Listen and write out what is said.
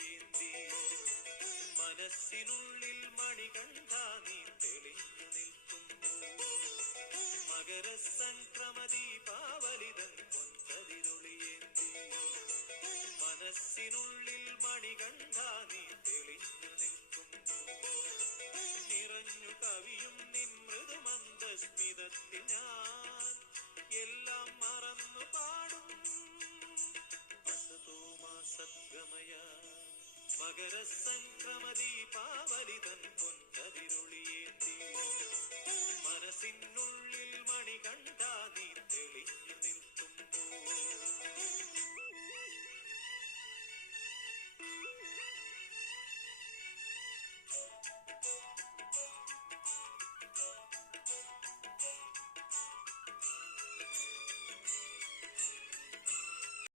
കവിയുമൊളിയേന്തി മനസ്സിനുള്ളിൽ മണികണ്ഠ നീ തെളിഞ്ഞു നിൽക്കുന്നു. മകരസംക്രമ ദീപാവലിതൻ പൊൻകതിരൊളിയേന്തി മനസ്സിനുള്ളിൽ മണികണ്ഠ നീ തെളിഞ്ഞു നിൽക്കുന്നു. നിറഞ്ഞു കവിയും നിൻ മൃദുമന്ദസ്മിതത്തിൽ ഞാൻ എല്ലാം മറന്നു പാടും. അസതോമാ സദ്ഗമയ മകരസംക്രമ ദീപാവലിതൻ പൊൻ